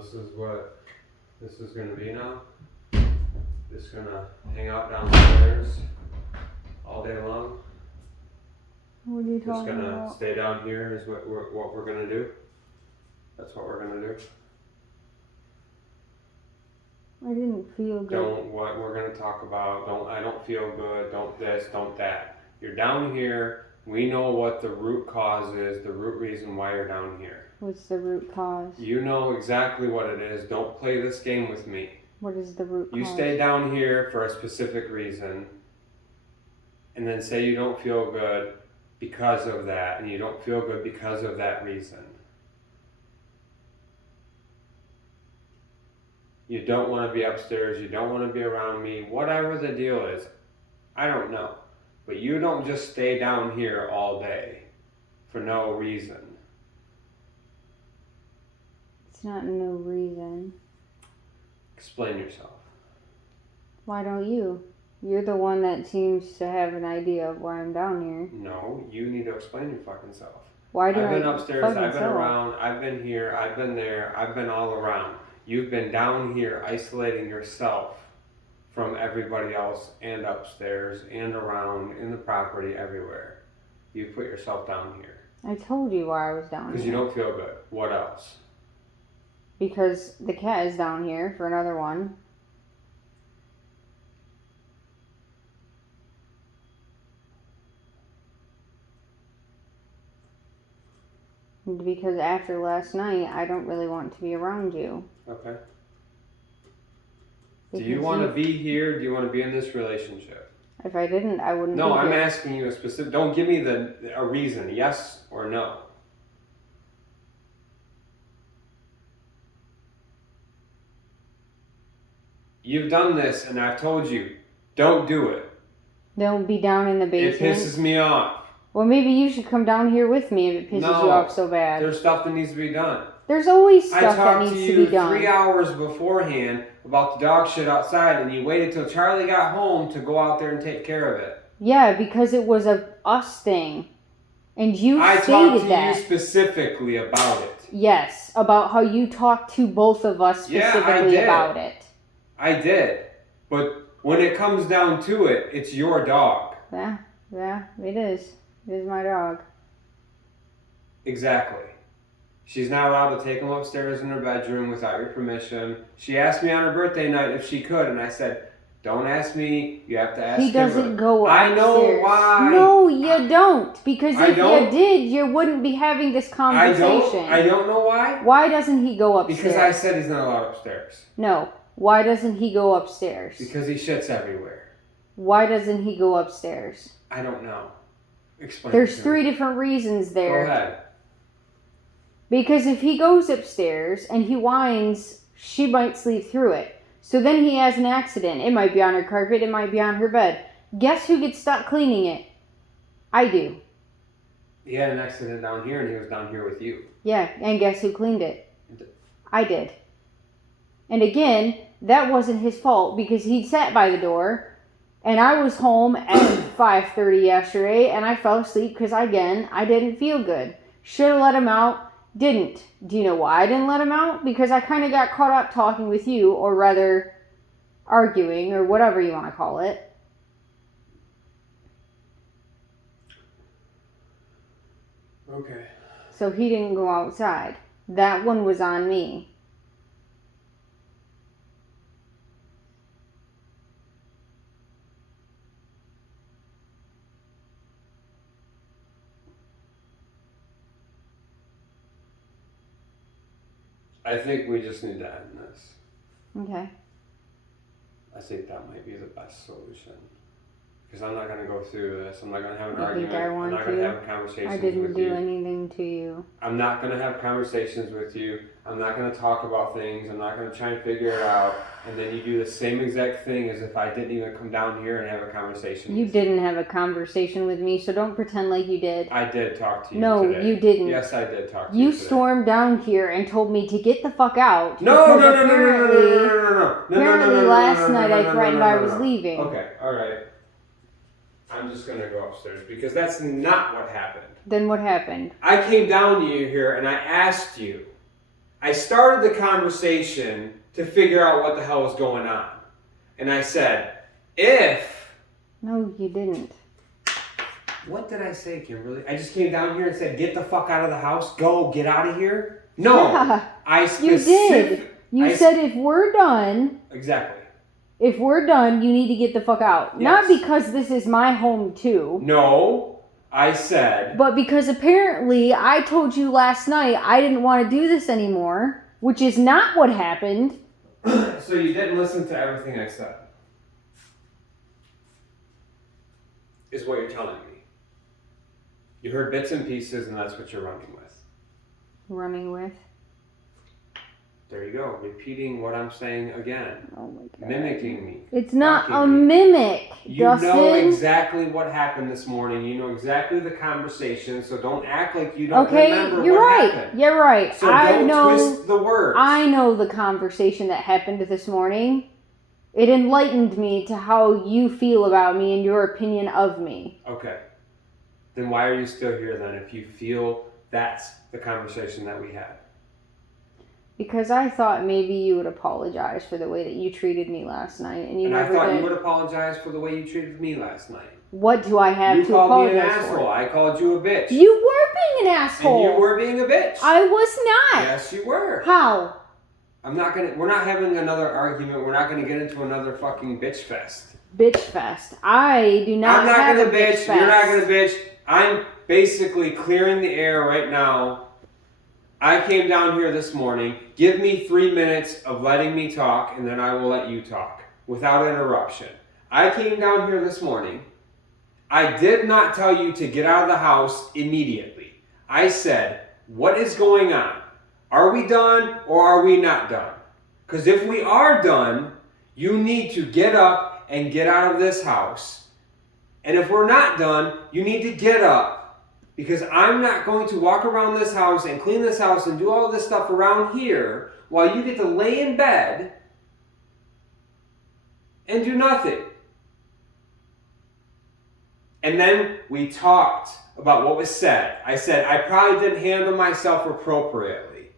this is what this is going to be now. Just going to hang out downstairs all day long. What are you Just talking going to about? stay down here is what we're going to do. That's what we're going to do. I didn't feel good. Don't what we're going to talk about. I don't feel good. Don't this, don't that. You're down here. We know what the root cause is, the root reason why you're down here. What's the root cause? You know exactly what it is. Don't play this game with me. What is the root cause? You stay down here for a specific reason, and then say you don't feel good because of that, and you don't feel good because of that reason. You don't want to be upstairs, you don't want to be around me, whatever the deal is, I don't know. But you don't just stay down here all day for no reason. It's not no reason. Explain yourself. Why don't you? You're the one that seems to have an idea of why I'm down here. No, you need to explain your fucking self. Why do I've been I upstairs, fucking I've been self? around, I've been here, I've been there, I've been all around. You've been down here isolating yourself from everybody else and upstairs and around in the property everywhere. You've put yourself down here. I told you why I was down here. Because you don't feel good. What else? Because the cat is down here for another one. And because after last night, I don't really want to be around you. Okay. Because Do you want to be here? Do you want to be in this relationship? If I didn't, I wouldn't No, be I'm here. asking you a specific... Don't give me a reason. Yes or no. You've done this, and I've told you, don't do it. Don't be down in the basement. It pisses me off. Well, maybe you should come down here with me if it pisses you off so bad. There's stuff that needs to be done. There's always stuff that I needs talked to to be done. you 3 hours beforehand about the dog shit outside, and you waited till Charlie got home to go out there and take care of it. Yeah, because it was a us thing. And you I stated talked to that. you specifically about it. Yes, about how you talked to both of us specifically about it. I did. But when it comes down to it, it's your dog. Yeah, it is. It is my dog. Exactly. She's not allowed to take him upstairs in her bedroom without your permission. She asked me on her birthday night if she could, and I said, don't ask me, you have to ask him. He doesn't go upstairs. I know why. No, you don't. Because if don't. you did, you wouldn't be having this conversation. I don't know why. Why doesn't he go upstairs? Because I said he's not allowed upstairs. No. Why doesn't he go upstairs? Because he shits everywhere. Why doesn't he go upstairs? I don't know. Explain. There's 3 different reasons there. Go ahead. Because if he goes upstairs and he whines, she might sleep through it. So then he has an accident. It might be on her carpet, it might be on her bed. Guess who gets stuck cleaning it? I do. He had an accident down here and he was down here with you. Yeah, and guess who cleaned it? I did. And again, that wasn't his fault because he sat by the door and I was home at 5:30 yesterday and I fell asleep because, again, I didn't feel good. Should have let him out. Didn't. Do you know why I didn't let him out? Because I kind of got caught up talking with you, or rather arguing, or whatever you want to call it. Okay. So he didn't go outside. That one was on me. I think we just need to end this. Okay. I think that might be the best solution. Because I'm not going to go through this. I'm not going to have an You argument. think I want I'm not going to to? have conversations I with didn't do you. anything to you. I'm not going to have conversations with you. I'm not going to talk about things. I'm not going to try and figure it out. And then you do the same exact thing as if I didn't even come down here and have a conversation You with you. didn't have a conversation with me, so don't pretend like you did. I did talk to you No, today. you didn't. Yes, I did talk to you You today. stormed down here and told me to get the fuck out. No, because apparently apparently last night I threatened I was leaving. Okay, alright. I'm just gonna go upstairs because that's not what happened. Then what happened? I came down to you here and I asked you I started the conversation to figure out what the hell was going on. And I said, if... No, you didn't. What did I say, Kimberly? I just came down here and said, get the fuck out of the house. Go, get out of here. No. Yeah, I you did. You said if we're done... Exactly. If we're done, you need to get the fuck out. Yes. Not because this is my home too. No, I said... But because apparently I told you last night I didn't want to do this anymore, which is not what happened. So you didn't listen to everything I said. Is what you're telling me. You heard bits and pieces and that's what you're running with. Running with? There you go. Repeating what I'm saying again. Oh my God. Mimicking me. It's not a mimic, You Dustin. know exactly what happened this morning. You know exactly the conversation, so don't act like you don't remember you're what right. happened. You're right. So I don't know, twist the words. I know the conversation that happened this morning. It enlightened me to how you feel about me and your opinion of me. Okay. Then why are you still here then if you feel that's the conversation that we had? Because I thought maybe you would apologize for the way that you treated me last night, and you never I thought did. you would apologize for the way you treated me last night. What do I have to apologize for? You called me an asshole. I called you a bitch. You were being an asshole. And you were being a bitch. I was not. Yes, you were. How? We're not having another argument. We're not gonna get into another fucking bitch fest. Bitch fest. I do not I'm not have gonna a bitch bitch. fest. You're not gonna bitch. I'm basically clearing the air right now. I came down here this morning. Give me 3 minutes of letting me talk, and then I will let you talk without interruption. I came down here this morning. I did not tell you to get out of the house immediately. I said, what is going on? Are we done or are we not done? Because if we are done, you need to get up and get out of this house. And if we're not done, you need to get up. Because I'm not going to walk around this house and clean this house and do all this stuff around here while you get to lay in bed and do nothing. And then we talked about what was said. I said, I probably didn't handle myself appropriately.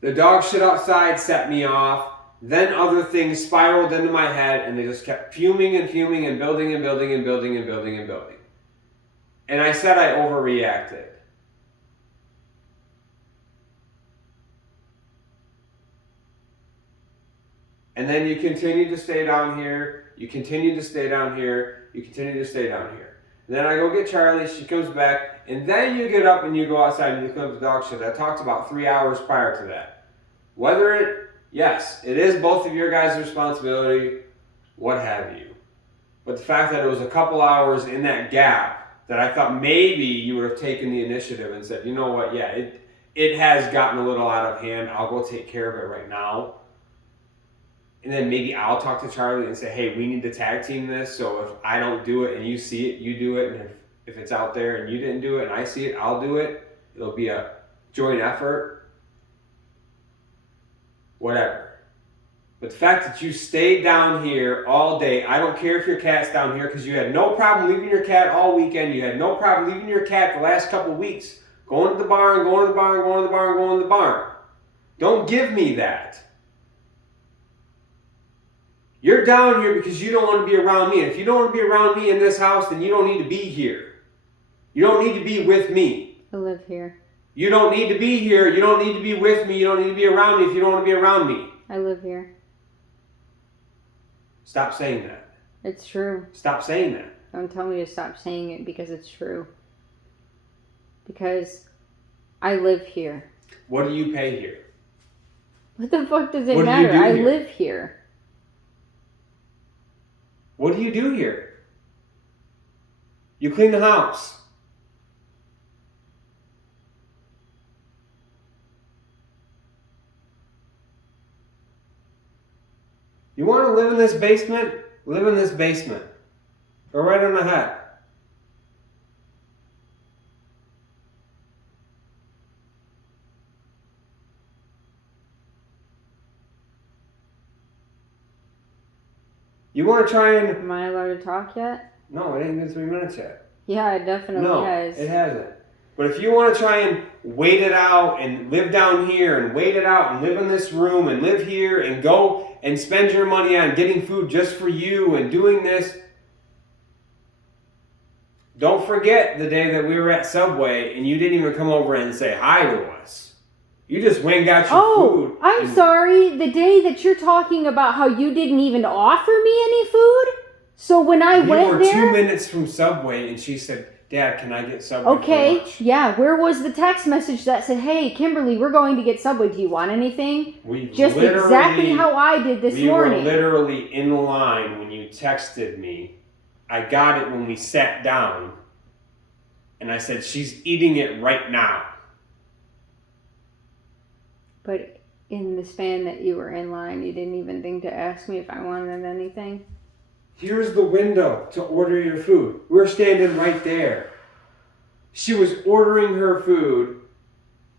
The dog shit outside set me off. Then other things spiraled into my head and they just kept fuming and fuming and building and building and building and building and building. And I said I overreacted. And then you continue to stay down here. You continue to stay down here. You continue to stay down here. And then I go get Charlie. She comes back. And then you get up and you go outside and you clean up the dog shit. I talked about 3 hours prior to that. Yes, it is both of your guys' responsibility, what have you. But the fact that it was a couple hours in that gap that I thought maybe you would have taken the initiative and said, you know what, yeah, it has gotten a little out of hand. I'll go take care of it right now. And then maybe I'll talk to Charlie and say, hey, we need to tag team this. So if I don't do it and you see it, you do it. And if it's out there and you didn't do it and I see it, I'll do it. It'll be a joint effort. Whatever. But the fact that you stayed down here all day, I don't care if your cat's down here because you had no problem leaving your cat all weekend. You had no problem leaving your cat the last couple of weeks. Going to the barn, going to the barn, going to the barn, going to the barn. Don't give me that. You're down here because you don't want to be around me. And if you don't want to be around me in this house, then you don't need to be here. You don't need to be with me. I live here. You don't need to be here. You don't need to be with me. You don't need to be around me if you don't want to be around me. I live here. Stop saying that. It's true. Stop saying that. Don't tell me to stop saying it because it's true. Because I live here. What do you pay here? What the fuck does it What do you matter? do I here? live here. What do you do here? You clean the house. You want to live in this basement? Live in this basement. Go right on ahead. You want to try and... Am I allowed to talk yet? No, it ain't been 3 minutes yet. Yeah, it definitely No, has. it hasn't. But if you want to try and wait it out and live down here and wait it out and live in this room and live here and go and spend your money on getting food just for you and doing this, don't forget the day that we were at Subway and you didn't even come over and say hi to us. You just went and got your food. I'm sorry. The day that you're talking about how you didn't even offer me any food? So when I went there... We were 2 minutes from Subway and she said, Dad, can I get Subway for lunch? Yeah. Where was the text message that said, hey, Kimberly, we're going to get Subway. Do you want anything? Just exactly how I did this morning. We were literally in line when you texted me. I got it when we sat down. And I said, she's eating it right now. But in the span that you were in line, you didn't even think to ask me if I wanted anything? Here's the window to order your food. We're standing right there. She was ordering her food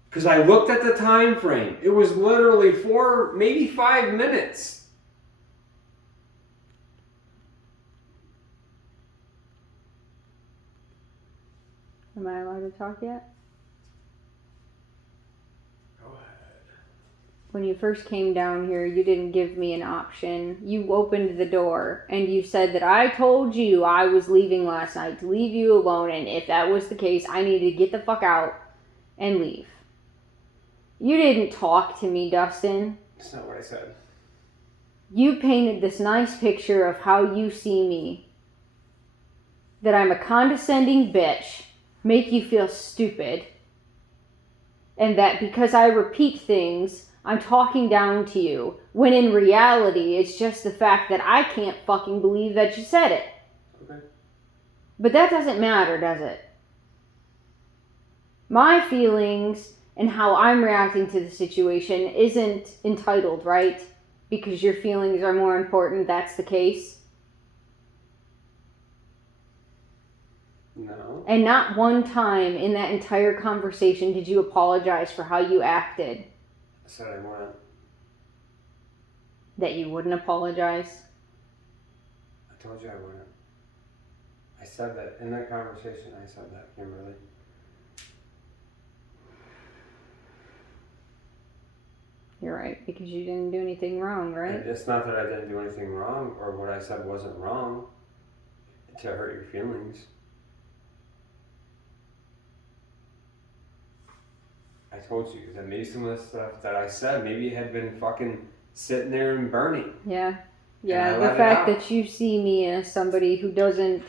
because I looked at the time frame. It was literally 4, maybe 5 minutes. Am I allowed to talk yet? When you first came down here, you didn't give me an option. You opened the door and you said that I told you I was leaving last night to leave you alone, and if that was the case, I needed to get the fuck out and leave. You didn't talk to me, Dustin. That's not what I said. You painted this nice picture of how you see me. That I'm a condescending bitch, make you feel stupid, and that because I repeat things, I'm talking down to you, when in reality, it's just the fact that I can't fucking believe that you said it. Okay. But that doesn't matter, does it? My feelings and how I'm reacting to the situation isn't entitled, right? Because your feelings are more important, that's the case. No. And not one time in that entire conversation did you apologize for how you acted. I said I wouldn't. That you wouldn't apologize? I told you I wouldn't. I said that in that conversation. I said that, Kimberly. You're right, because you didn't do anything wrong, right? And it's not that I didn't do anything wrong or what I said wasn't wrong to hurt your feelings. I told you that maybe some of the stuff that I said, maybe it had been fucking sitting there and burning. Yeah. Yeah, the fact that you see me as somebody who doesn't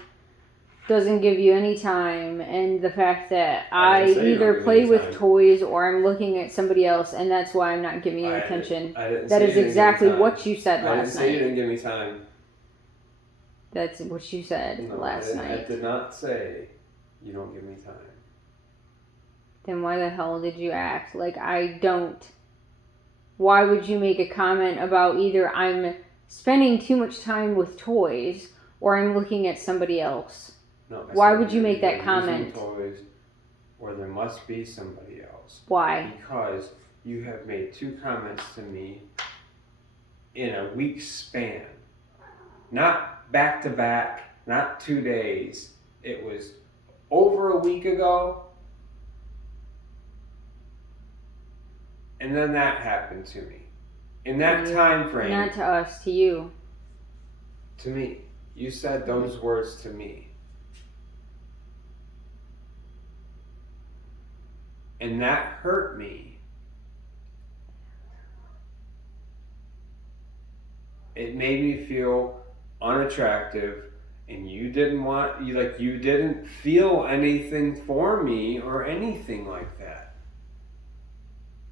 give you any time, and the fact that I either play with toys or I'm looking at somebody else, and that's why I'm not giving you attention. That is exactly what you said last night. I didn't say you didn't give me time. That's what you said last night. I did not say you don't give me time. Then why the hell did you act like I don't? Why would you make a comment about either I'm spending too much time with toys or I'm looking at somebody else? No, why would you make that comment? Toys, or there must be somebody else. Why? Because you have made 2 comments to me in a week's span. Not back to back, not 2 days. It was over a week ago. And then that happened to me. In that time frame. Not to us, to you. To me. You said those words to me. And that hurt me. It made me feel unattractive, and you didn't feel anything for me or anything like that.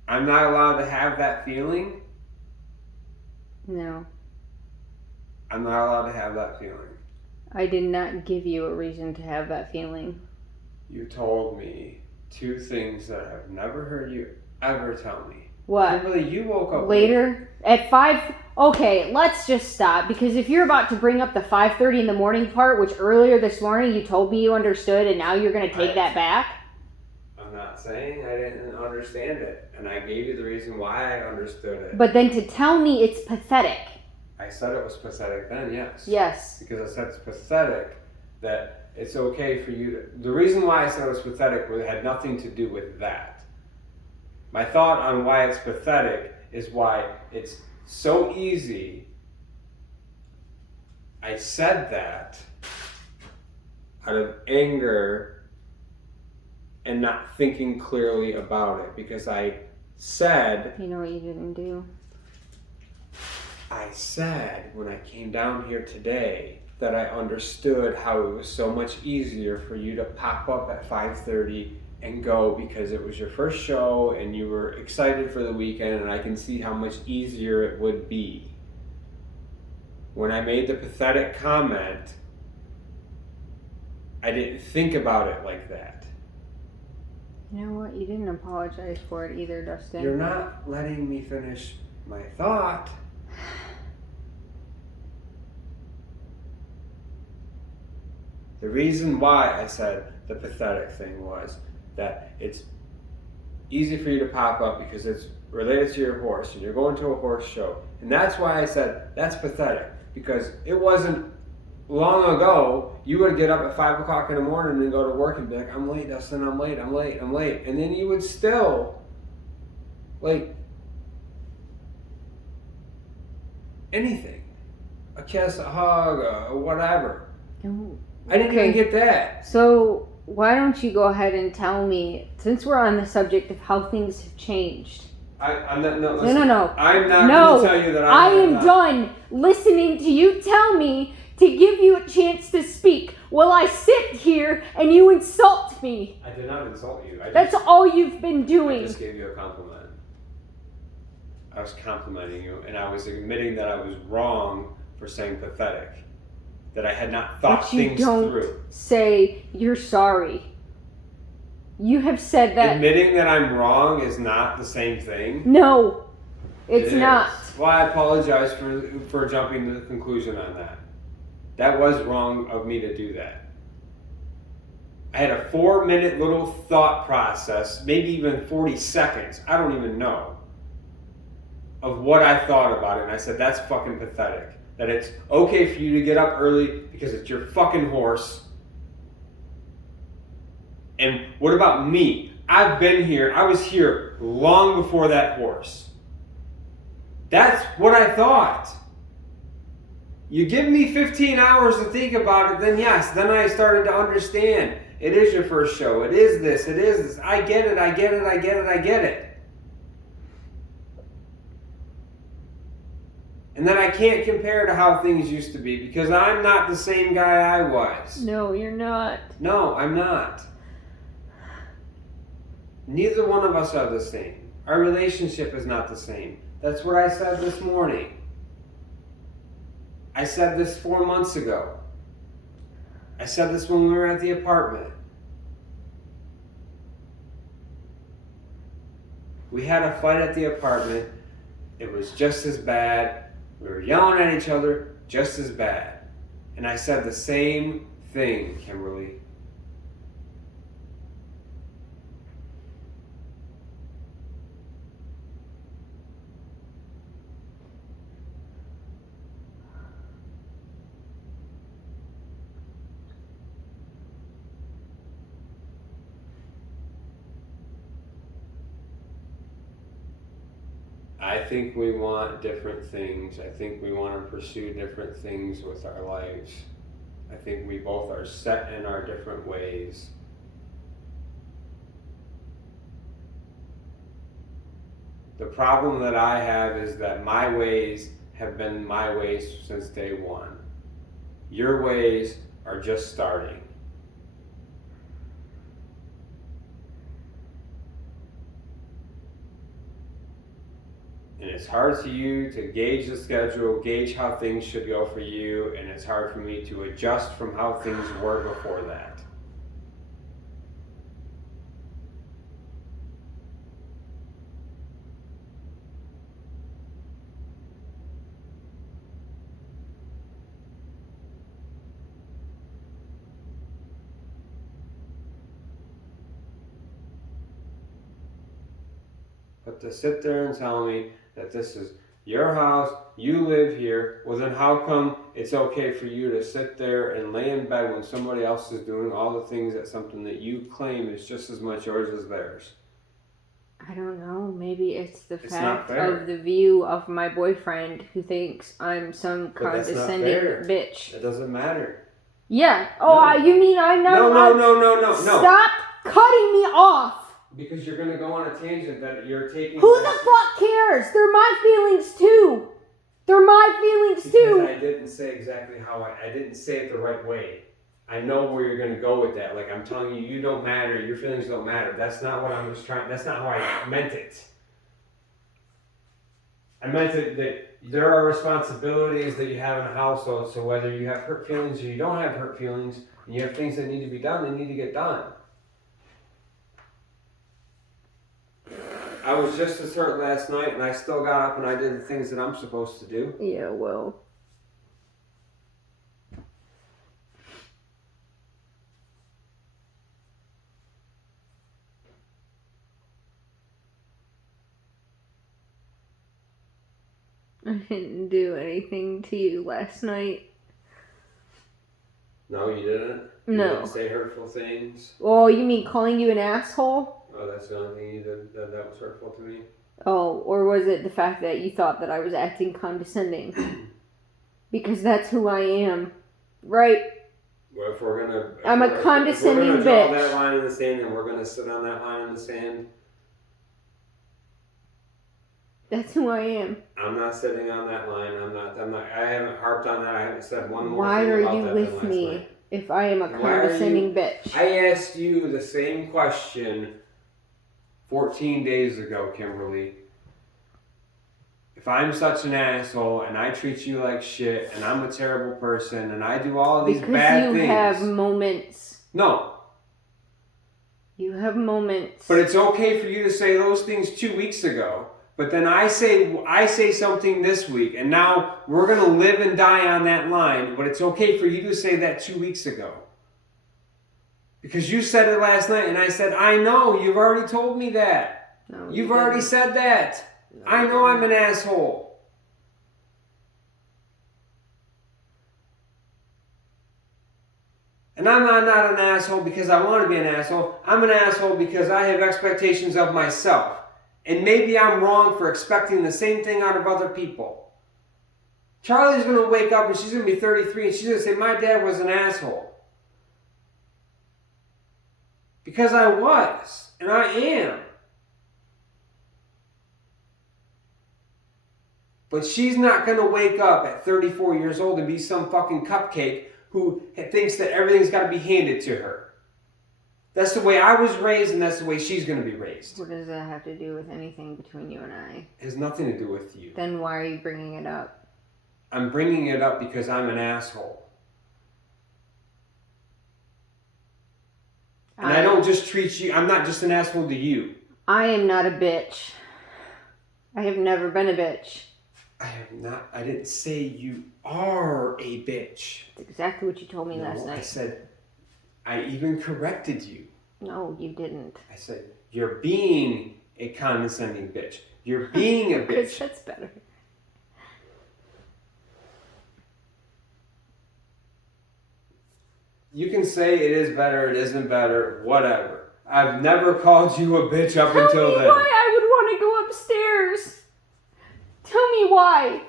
I'm not allowed to have that feeling? No. I'm not allowed to have that feeling. I did not give you a reason to have that feeling. You told me 2 things that I've never heard you ever tell me. What? Kimberly, you woke up later at 5. Okay, let's just stop, because if you're about to bring up the 5:30 in the morning part, which earlier this morning you told me you understood, and now you're going to take that back. I'm not saying I didn't understand it, and I gave you the reason why I understood it. But then to tell me it's pathetic. I said it was pathetic then, yes. Yes. Because I said it's pathetic that it's okay for you to... The reason why I said it was pathetic had nothing to do with that. My thought on why it's pathetic is why it's so easy. I said that out of anger and not thinking clearly about it, because I said... You know what you didn't do? I said when I came down here today that I understood how it was so much easier for you to pop up at 5:30 and go because it was your first show and you were excited for the weekend, and I can see how much easier it would be. When I made the pathetic comment, I didn't think about it like that. You know what? You didn't apologize for it either, Dustin. You're not letting me finish my thought. The reason why I said the pathetic thing was that it's easy for you to pop up because it's related to your horse and you're going to a horse show. And that's why I said that's pathetic, because it wasn't long ago you would get up at 5 o'clock in the morning and go to work and be like, I'm late, Dustin, I'm late. And then you would still, like, anything. A kiss, a hug, whatever. Oh. I didn't even get that. So why don't you go ahead and tell me, since we're on the subject of how things have changed. I'm not. No, listen, No. I'm not going to tell you that I am done listening to you tell me to give you a chance to speak while I sit here and you insult me. I did not insult you. That's all you've been I doing. just gave you a compliment. I was complimenting you, and I was admitting that I was wrong for saying pathetic. That I had not thought things through. But you don't say you're sorry. You have said that. Admitting that I'm wrong is not the same thing. No, it's It is. not. Well, I apologize for jumping to the conclusion on that. That was wrong of me to do that. I had a 4-minute little thought process, maybe even 40 seconds, I don't even know, of what I thought about it. And I said, that's fucking pathetic. That it's okay for you to get up early because it's your fucking horse. And what about me? I've been here. I was here long before that horse. That's what I thought. You give me 15 hours to think about it, then yes, then I started to understand. It is your first show. It is this. It is this. I get it. I get it. And then I can't compare to how things used to be because I'm not the same guy I was. No, you're not. No, I'm not. Neither one of us are the same. Our relationship is not the same. That's what I said this morning. I said this 4 months ago. I said this when we were at the apartment. We had a fight at the apartment. It was just as bad. We were yelling at each other just as bad. And I said the same thing, Kimberly. I think we want different things. I think we want to pursue different things with our lives. I think we both are set in our different ways. The problem that I have is that my ways have been my ways since day one. Your ways are just starting. And it's hard for you to gauge the schedule, gauge how things should go for you, and it's hard for me to adjust from how things were before that. But to sit there and tell me that this is your house, you live here, well then how come it's okay for you to sit there and lay in bed when somebody else is doing all the things that something that you claim is just as much yours as theirs. I don't know. Maybe it's the It's not fact fair. of the view of my boyfriend who thinks I'm some But that's not condescending fair. bitch. It doesn't matter. Yeah. Oh, No. you mean I'm not No. Stop cutting me off. Because you're going to go on a tangent that you're taking... Who the fuck cares? They're my feelings too. They're my feelings too. Because I didn't say exactly how I didn't say it the right way. I know where you're going to go with that. Like, I'm telling you, you don't matter. Your feelings don't matter. That's not what I was trying... That's not how I meant it. I meant it that there are responsibilities that you have in a household, so whether you have hurt feelings or you don't have hurt feelings, and you have things that need to be done, they need to get done. I was just as hurt last night, and I still got up and I did the things that I'm supposed to do. Yeah, well. I didn't do anything to you last night. No, you didn't? No. You didn't say hurtful things? Oh, you mean calling you an asshole? Oh, that's the only thing you did that was hurtful to me? Oh, or was it the fact that you thought that I was acting condescending? Because that's who I am. Right? Well, if we're gonna... I'm a condescending bitch. If we're gonna draw bitch. that line in the sand and we're gonna sit on that line in the sand... That's who I am. I'm not sitting on that line. I haven't harped on that. I haven't said one more Why thing are about you that with than last me night. if I am a Why are condescending bitch? I asked you the same question 14 days ago, Kimberly. If I'm such an asshole and I treat you like shit and I'm a terrible person and I do all these bad things... Because you have moments. No. You have moments. But it's okay for you to say those things 2 weeks ago. But then I say something this week, and now we're going to live and die on that line, but it's okay for you to say that 2 weeks ago. Because you said it last night, and I said, I know, you've already told me that. No, You've already said that. No, I know I'm an asshole. And I'm not an asshole because I want to be an asshole. I'm an asshole because I have expectations of myself. And maybe I'm wrong for expecting the same thing out of other people. Charlie's going to wake up and she's going to be 33 and she's going to say, my dad was an asshole. Because I was. And I am. But she's not going to wake up at 34 years old and be some fucking cupcake who thinks that everything's got to be handed to her. That's the way I was raised, and that's the way she's going to be raised. What does that have to do with anything between you and I? It has nothing to do with you. Then why are you bringing it up? I'm bringing it up because I'm an asshole. And I don't just treat you, I'm not just an asshole to you. I am not a bitch. I have never been a bitch. I didn't say you are a bitch. That's exactly what you told me last night. I said, I even corrected you. No, you didn't. I said, you're being a condescending bitch. You're being a bitch. That's better. You can say it is better, it isn't better, whatever. I've never called you a bitch up until then. Tell me why I would want to go upstairs. Tell me why.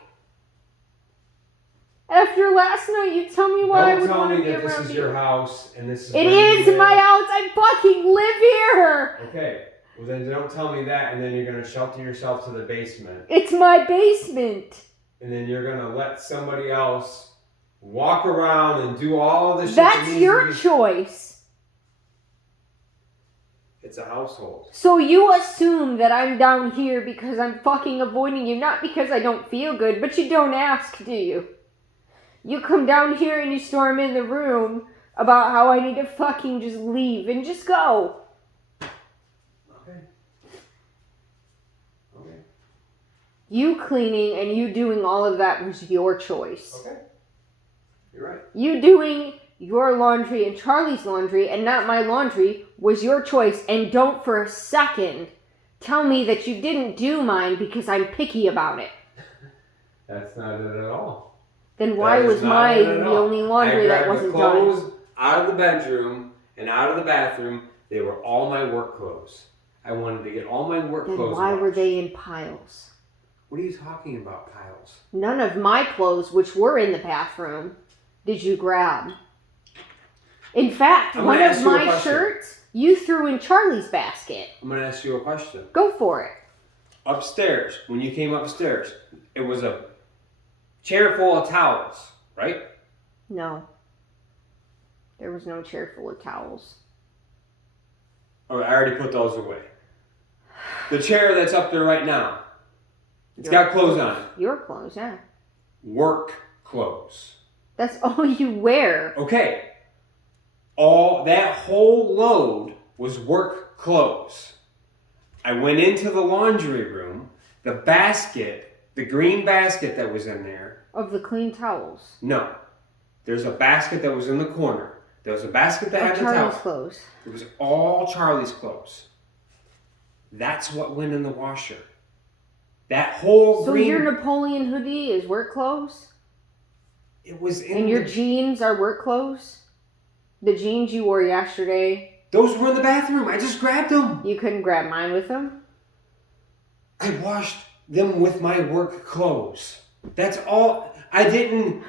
After last night, you tell me why I would want to be around you. Don't tell me that this is your house and this is... It is my house. I fucking live here. Okay. Well, then don't tell me that, and then you're going to shelter yourself to the basement. It's my basement. And then you're going to let somebody else walk around and do all the shit. That's your choice. It's a household. So you assume that I'm down here because I'm fucking avoiding you, not because I don't feel good, but you don't ask, do you? You come down here and you storm in the room about how I need to fucking just leave and just go. Okay. Okay. You cleaning and you doing all of that was your choice. Okay. You're right. You doing your laundry and Charlie's laundry and not my laundry was your choice. And don't for a second tell me that you didn't do mine because I'm picky about it. That's not it at all. Then why was mine the only laundry that wasn't done? I grabbed the clothes out of the bedroom and out of the bathroom. They were all my work clothes. I wanted to get all my work clothes washed. Why were they in piles? What are you talking about, piles? None of my clothes, which were in the bathroom, did you grab. In fact, one of my shirts you threw in Charlie's basket. I'm going to ask you a question. Go for it. Upstairs, when you came upstairs, it was a chair full of towels, right? No. There was no chair full of towels. Oh, I already put those away. The chair that's up there right now, it's got clothes on it. Your clothes, yeah. Work clothes. That's all you wear. Okay. All that whole load was work clothes. I went into the laundry room. The basket, the green basket that was in there. Of the clean towels? No. There's a basket that was in the corner. There was a basket that had the Charlie's towels. clothes. It was all Charlie's clothes. That's what went in the washer. That whole So green... your Napoleon hoodie is work clothes? It was in And your jeans are work clothes? The jeans you wore yesterday? Those were in the bathroom. I just grabbed them. You couldn't grab mine with them? I washed them with my work clothes. That's all. I didn't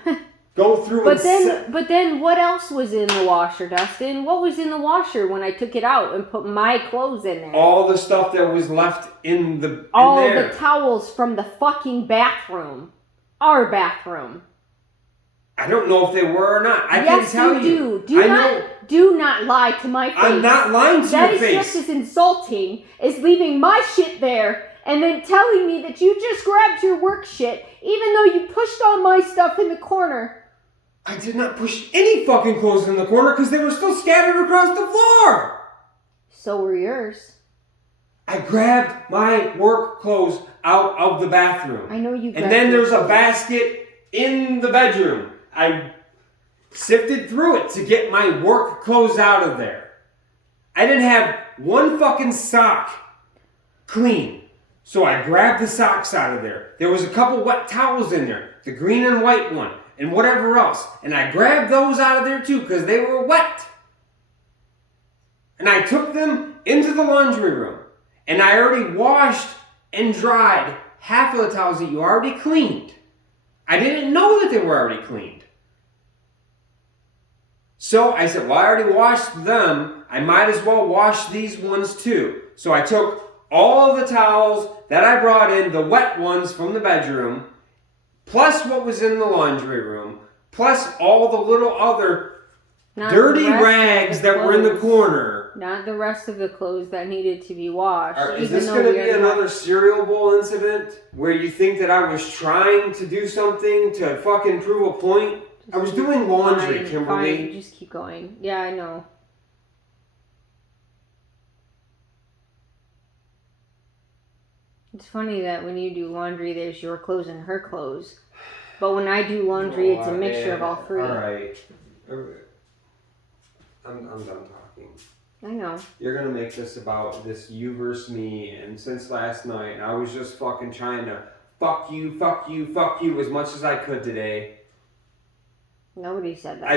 go through But then what else was in the washer, Dustin? What was in the washer when I took it out and put my clothes in there? All the stuff that was left in the All there. the towels from the fucking bathroom. Our bathroom. I don't know if they were or not. I can't tell you. Do not lie to my face. I'm not lying to your face. That is just as insulting as leaving my shit there and then telling me that you just grabbed your work shit even though you pushed all my stuff in the corner. I did not push any fucking clothes in the corner because they were still scattered across the floor. So were yours. I grabbed my work clothes out of the bathroom. I know you grabbed And then there's a basket in the bedroom. I sifted through it to get my work clothes out of there. I didn't have one fucking sock clean. So I grabbed the socks out of there. There was a couple wet towels in there. The green and white one. And whatever else. And I grabbed those out of there too because they were wet. And I took them into the laundry room. And I already washed and dried half of the towels that you already cleaned. I didn't know that they were already cleaned. So I said, well, I already washed them. I might as well wash these ones too. So I took all of the towels that I brought in, the wet ones from the bedroom, plus what was in the laundry room, plus all the little other dirty rags that were in the corner. Not the rest of the clothes that needed to be washed. Is this going to be another cereal bowl incident where you think that I was trying to do something to fucking prove a point? I was doing laundry, Kimberly. Fine, just keep going. Yeah, I know. It's funny that when you do laundry, there's your clothes and her clothes. But when I do laundry, it's a mixture of all three. Alright. I'm done talking. I know. You're going to make this about this you versus me, and since last night, I was just fucking trying to fuck you as much as I could today. Nobody said that. I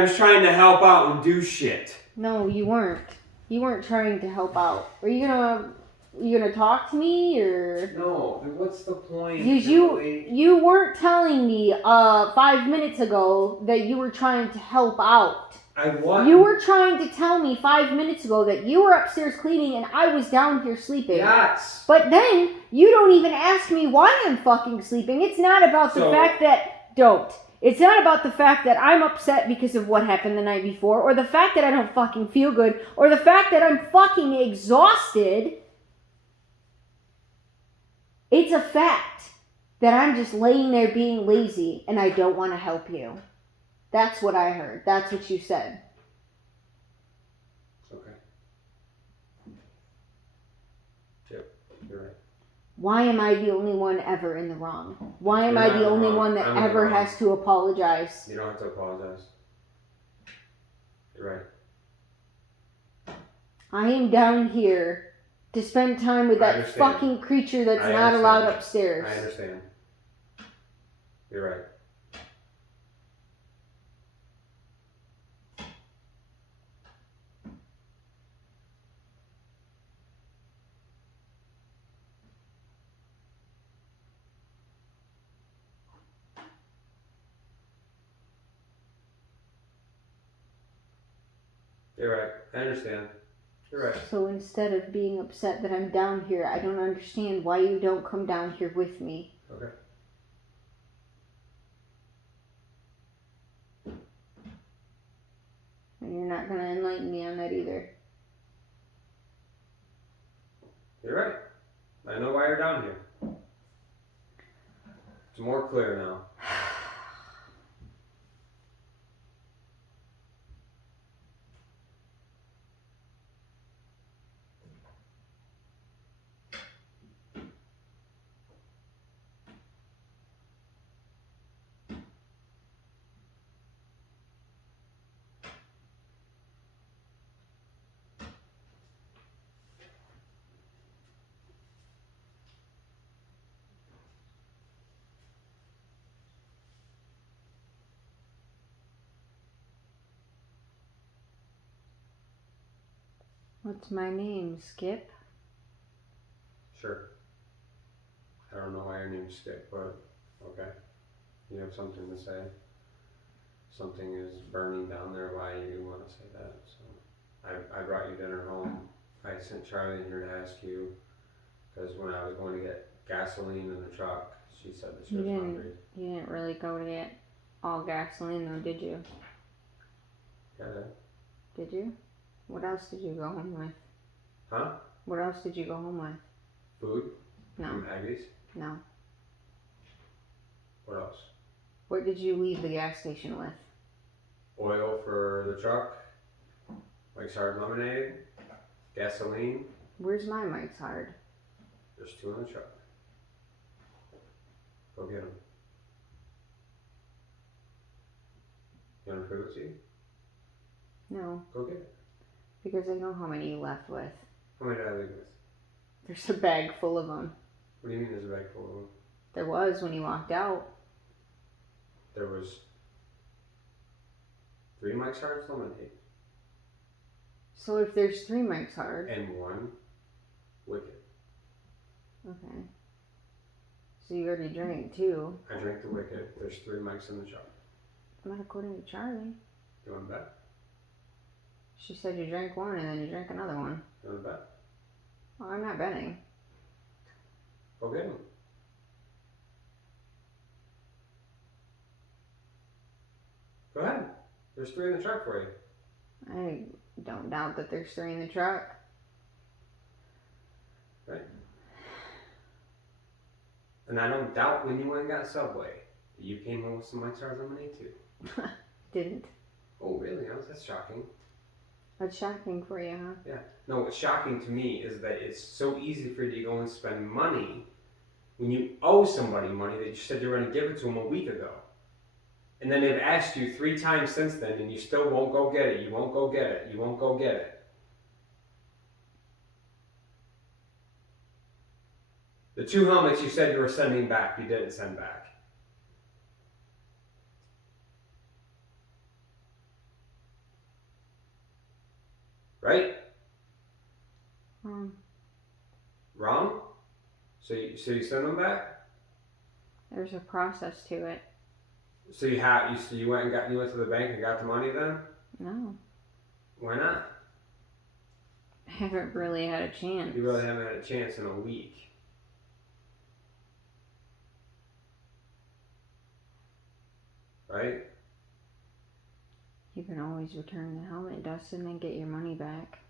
was trying to help out and do shit. No, you weren't. You weren't trying to help out. Are you gonna talk to me or? No, what's the point? Because you weren't telling me 5 minutes ago that you were trying to help out. I what? You were trying to tell me 5 minutes ago that you were upstairs cleaning and I was down here sleeping. Yes. But then you don't even ask me why I'm fucking sleeping. It's not about the fact that It's not about the fact that I'm upset because of what happened the night before, or the fact that I don't fucking feel good, or the fact that I'm fucking exhausted. It's a fact that I'm just laying there being lazy and I don't want to help you. That's what I heard. That's what you said. Okay. Yep, you're right. Why am I the only one ever in the wrong? Why am I the only one that ever has to apologize? You don't have to apologize. You're right. I am down here to spend time with that fucking creature that's not allowed upstairs. I understand. You're right. You're right. I understand. You're right. So instead of being upset that I'm down here, I don't understand why you don't come down here with me. Okay. And you're not going to enlighten me on that either. You're right. I know why you're down here. It's more clear now. What's my name, Skip? Sure. I don't know why your name's Skip, but okay. You have something to say. Something is burning down there. Why you want to say that? So, I brought you dinner home. I sent Charlie in here to ask you because when I was going to get gasoline in the truck, she said that she was hungry. You didn't really go to get all gasoline though, did you? Yeah. Did you? What else did you go home with? Huh? What else did you go home with? Food? No. From Aggies? No. What else? What did you leave the gas station with? Oil for the truck, Mike's Hard Lemonade, gasoline. Where's my Mike's Hard? There's 2 in the truck. Go get them. You want to prove it to you? No, Go get it. because I know how many you left with. How many did I leave with? There's a bag full of them. What do you mean there's a bag full of them? There was when you walked out. There was 3 Mike's Hard Lemonade So if there's 3 Mike's Hard. and 1 Wicked. Okay. So you already drank 2. I drank the Wicked. There's 3 Mike's in the truck. Not according to Charlie. You want to bet? She said you drank 1 and then you drank another one. You want to bet? Well, I'm not betting. Go get them. Go ahead. There's 3 in the truck for you. I don't doubt that there's 3 in the truck. Right. And I don't doubt when you went and got Subway that you came home with some Mike's Hard Lemonade too. Didn't. Oh, really? That's shocking. That's shocking for you, huh? Yeah. No, what's shocking to me is that it's so easy for you to go and spend money when you owe somebody money that you said you were going to give it to them a week ago. And then they've asked you 3 times since then and you still won't go get it. You won't go get it. You won't go get it. The 2 helmets you said you were sending back, you didn't send back. Right? Wrong? So you send them back? There's a process to it. So you went to the bank and got the money then? No. Why not? I haven't really had a chance. You really haven't had a chance in a week. Right? You can always return the helmet, Dustin, and get your money back.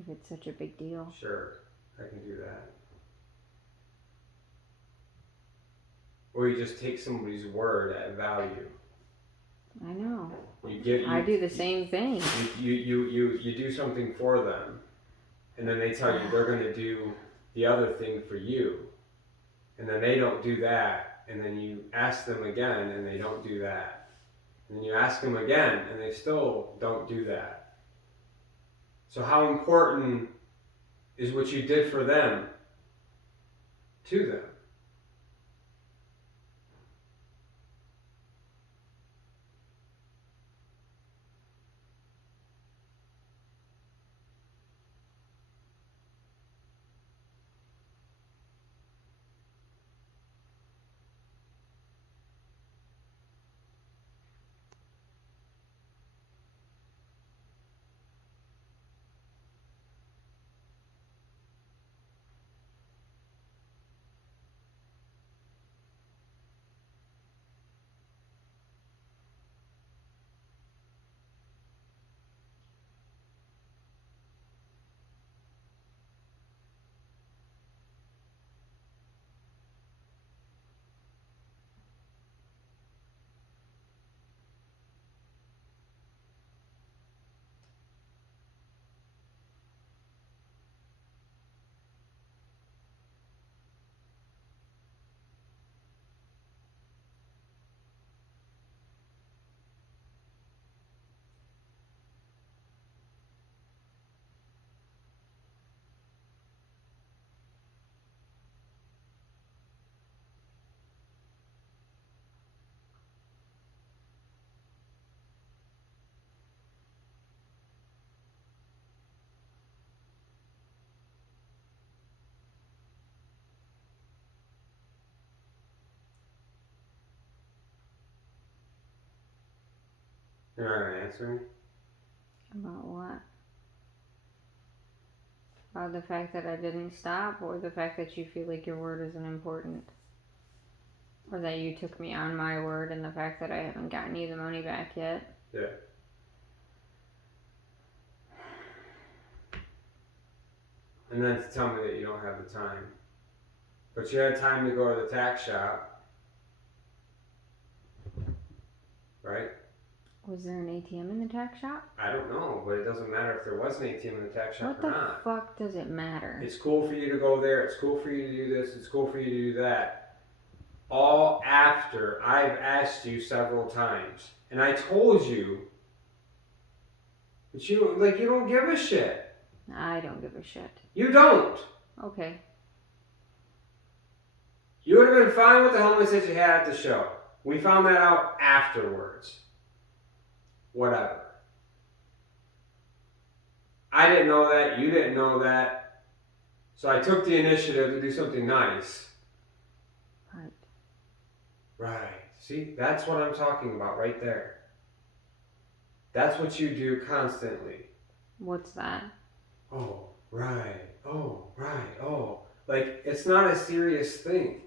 If it's such a big deal. Sure, I can do that. Or you just take somebody's word at value. I know. I do the same thing. You do something for them, and then they tell you they're going to do the other thing for you, and then they don't do that, and then you ask them again, and they don't do that, and then you ask them again, and they still don't do that. So how important is what you did for them to them? You're not gonna answer me? About what? About the fact that I didn't stop, or the fact that you feel like your word isn't important? Or that you took me on my word, and the fact that I haven't gotten you the money back yet? Yeah. And then to tell me that you don't have the time. But you had time to go to the tax shop. Right? Was there an ATM in the tax shop? I don't know, but it doesn't matter if there was an ATM in the tax shop What or the not. fuck does it matter? It's cool for you to go there, it's cool for you to do this, it's cool for you to do that. All after I've asked you several times. And I told you, but you don't give a shit. I don't give a shit. You don't. Okay. You would have been fine with the helmets that you had at the show. We found that out afterwards. Whatever. I didn't know that. You didn't know that. So I took the initiative to do something nice. Right. Right. See, that's what I'm talking about right there. That's what you do constantly. What's that? Oh, right. Oh, right. Oh. Like, it's not a serious thing.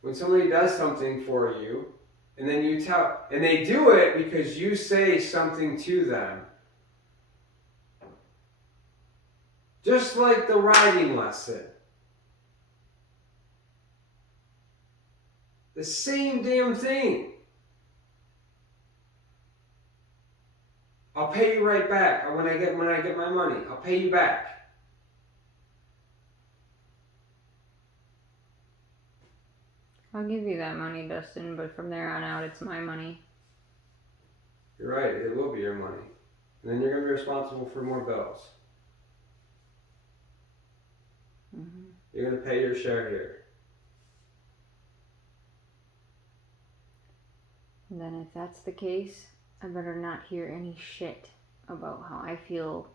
When somebody does something for you, and then you tell, and they do it because you say something to them. Just like the writing lesson. The same damn thing. I'll pay you right back when I get my money. I'll pay you back. I'll give you that money, Dustin, but from there on out, it's my money. You're right, it will be your money. And then you're going to be responsible for more bills. Mm-hmm. You're going to pay your share here. And then if that's the case, I better not hear any shit about how I feel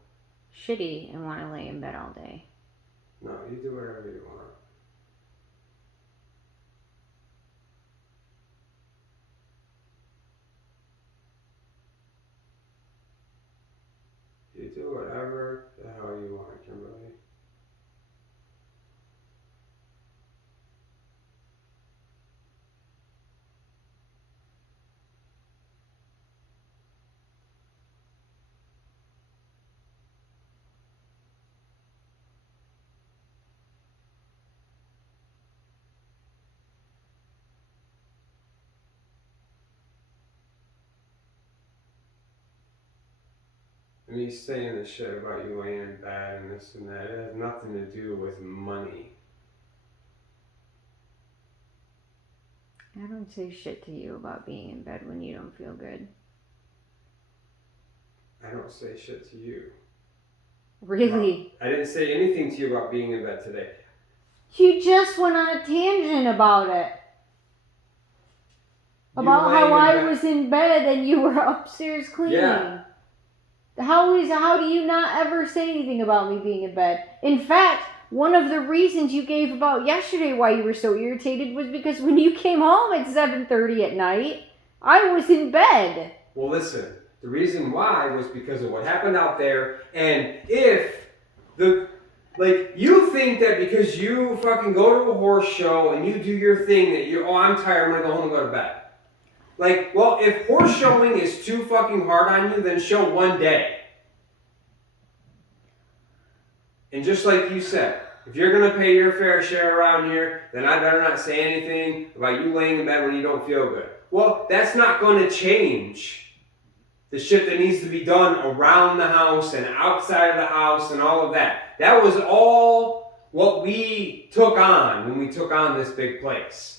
shitty and want to lay in bed all day. No, you do whatever you want. You do whatever the hell you want, Kimberly. And he's saying this shit about you laying in bed and this and that. It has nothing to do with money. I don't say shit to you about being in bed when you don't feel good. I don't say shit to you. Really? I didn't say anything to you about being in bed today. You just went on a tangent about it. About how I was in bed and you were upstairs cleaning. Yeah. How do you not ever say anything about me being in bed? In fact, one of the reasons you gave about yesterday why you were so irritated was because when you came home at 7:30 at night, I was in bed. Well, listen. The reason why was because of what happened out there, and you think that because you fucking go to a horse show and you do your thing that I'm tired, I'm gonna go home and go to bed. Like, well, if horse showing is too fucking hard on you, then show one day. And just like you said, if you're gonna pay your fair share around here, then I better not say anything about you laying in bed when you don't feel good. Well, that's not gonna change the shit that needs to be done around the house and outside of the house and all of that. That was all what we took on when we took on this big place.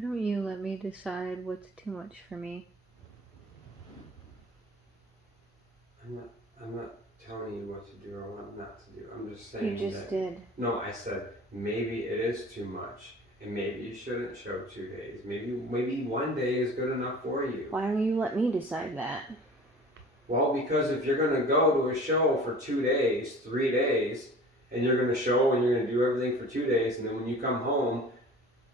Why don't you let me decide what's too much for me? I'm not telling you what to do or what not to do. I'm just saying You just did. No, I said maybe it is too much, and maybe you shouldn't show 2 days. Maybe one day is good enough for you. Why don't you let me decide that? Well, because if you're gonna go to a show for 2 days, 3 days, and you're gonna show and you're gonna do everything for 2 days, and then when you come home,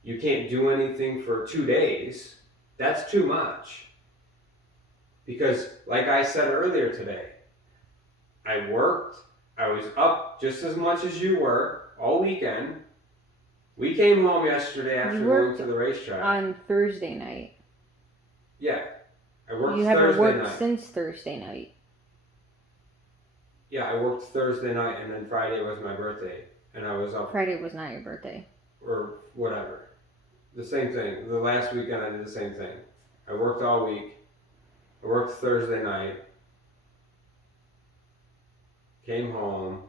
you can't do anything for 2 days. That's too much. Because, like I said earlier today, I worked. I was up just as much as you were all weekend. We came home yesterday after going to the racetrack. On Thursday night. Yeah. I worked Thursday night. You haven't worked since Thursday night. Yeah, I worked Thursday night, and then Friday was my birthday. And I was up. Friday was not your birthday. Or whatever. The same thing. The last weekend I did the same thing. I worked all week. I worked Thursday night. Came home.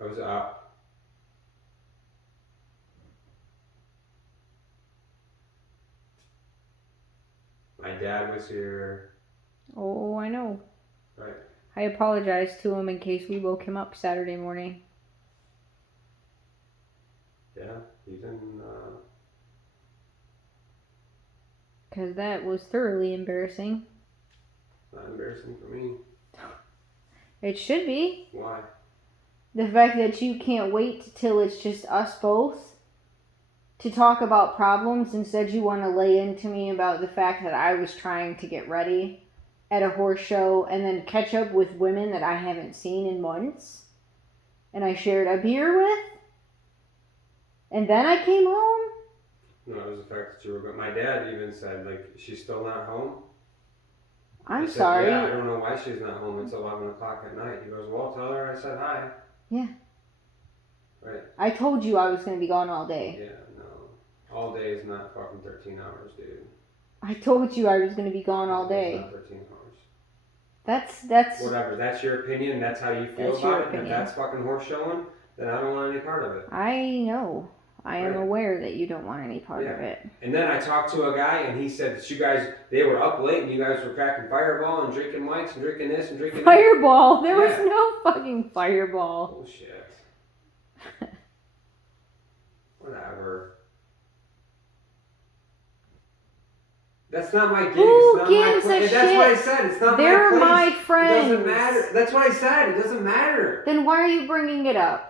I was up. My dad was here. Oh, I know. Right. I apologized to him in case we woke him up Saturday morning. Yeah, he didn't. Because that was thoroughly embarrassing. Not embarrassing for me. It should be. Why? The fact that you can't wait till it's just us both to talk about problems. Instead, you want to lay into me about the fact that I was trying to get ready at a horse show and then catch up with women that I haven't seen in months. And I shared a beer with. And then I came home. No, it was the fact that you were. But my dad even said, like, she's still not home. I'm sorry. Yeah, I don't know why she's not home. It's 11 o'clock at night. He goes, well, tell her I said hi. Yeah. Right. I told you I was going to be gone all day. Yeah, no. All day is not fucking 13 hours, dude. I told you I was going to be gone all day. It's not 13 hours. That's... Whatever. That's your opinion. That's how you feel about it. And if that's fucking horse showing, then I don't want any part of it. I know. I am aware that you don't want any part of it. And then I talked to a guy, and he said that you guys, they were up late, and you guys were cracking Fireball and drinking Mike's and drinking this and drinking Fireball? There was no fucking Fireball. Bullshit. Whatever. That's not my gig. Who it's not gives my a shit? That's what I said. It's not They're my place. my friends. It doesn't matter. That's what I said. It doesn't matter. Then why are you bringing it up?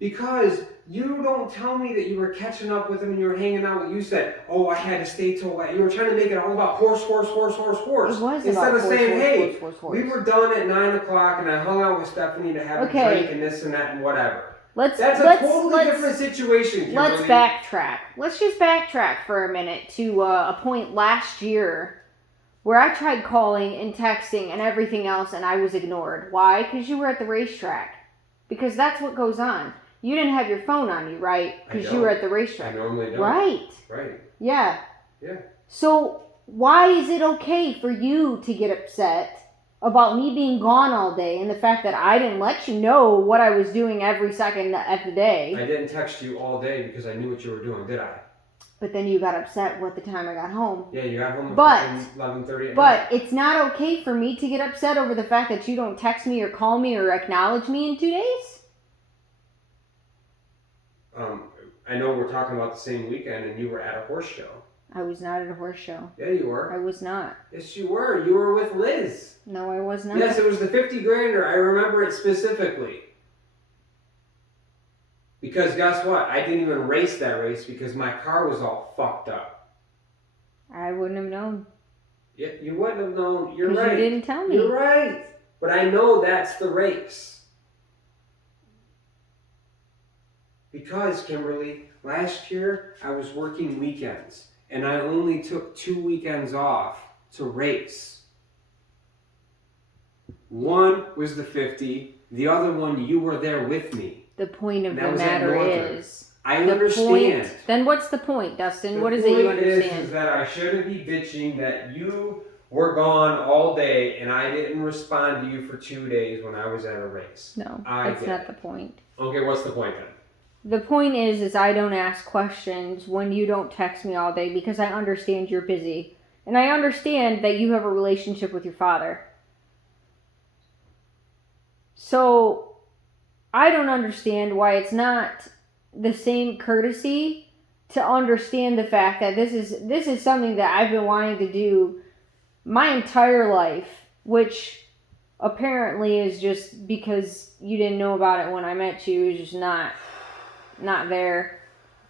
Because you don't tell me that you were catching up with him and you were hanging out. You said, oh, I had to stay till late. You were trying to make it all about horse. It was Instead about of saying, hey, horse. we were done at 9 o'clock and I hung out with Stephanie to have a drink and this and that and whatever. That's a totally different situation, Kimberly. Let's backtrack. Let's just backtrack for a minute to a point last year where I tried calling and texting and everything else and I was ignored. Why? Because you were at the racetrack. Because that's what goes on. You didn't have your phone on you, right? Because you were at the racetrack. I normally don't. Right. Yeah. Yeah. So why is it okay for you to get upset about me being gone all day and the fact that I didn't let you know what I was doing every second of the day? I didn't text you all day because I knew what you were doing, did I? But then you got upset with the time I got home. Yeah, you got home at 11:30 at night. It's not okay for me to get upset over the fact that you don't text me or call me or acknowledge me in 2 days? I know we're talking about the same weekend and you were at a horse show. I was not at a horse show. Yeah, you were. I was not. Yes, you were. You were with Liz. No, I was not. Yes, it was the 50 grander. I remember it specifically. Because guess what? I didn't even race that race because my car was all fucked up. I wouldn't have known. Yeah, you wouldn't have known. You're right. Because you didn't tell me. You're right. But I know that's the race. Because, Kimberly, last year I was working weekends. And I only took 2 weekends off to race. One was the 50. The other one, you were there with me. The point of the matter is... I understand. Then what's the point, Dustin? What is it you understand? The point is that I shouldn't be bitching that you were gone all day and I didn't respond to you for 2 days when I was at a race. No, that's not the point. Okay, what's the point then? The point is I don't ask questions when you don't text me all day because I understand you're busy. And I understand that you have a relationship with your father. So I don't understand why it's not the same courtesy to understand the fact that this is something that I've been wanting to do my entire life, which apparently is just because you didn't know about it when I met you, is just not there.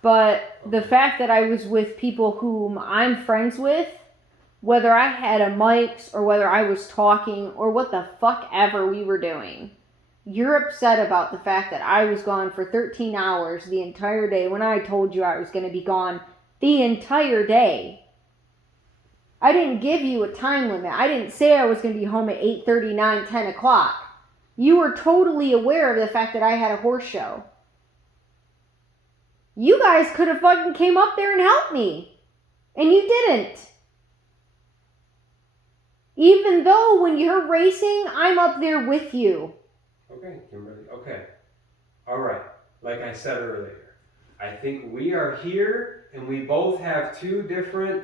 But the fact that I was with people whom I'm friends with, whether I had a mics or whether I was talking or what the fuck ever we were doing, you're upset about the fact that I was gone for 13 hours the entire day when I told you I was going to be gone the entire day. I didn't give you a time limit. I didn't say I was going to be home at 8:30, 9, 10 o'clock. You were totally aware of the fact that I had a horse show. You guys could have fucking came up there and helped me. And you didn't. Even though when you're racing, I'm up there with you. Okay, Kimberly. Okay. All right. Like I said earlier, I think we are here and we both have two different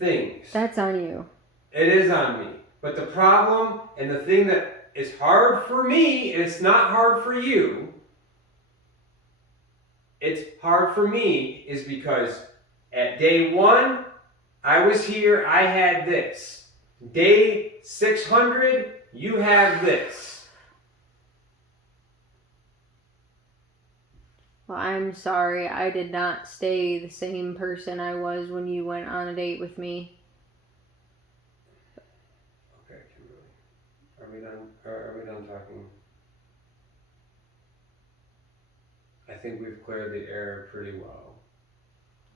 things. That's on you. It is on me. But the problem and the thing that is hard for me, and it's not hard for you, it's hard for me is because at day 1, I was here, I had this. Day 600, you have this. Well, I'm sorry. I did not stay the same person I was when you went on a date with me. Okay, Kimberly. Are we done? Are we done talking? I think we've cleared the air pretty well.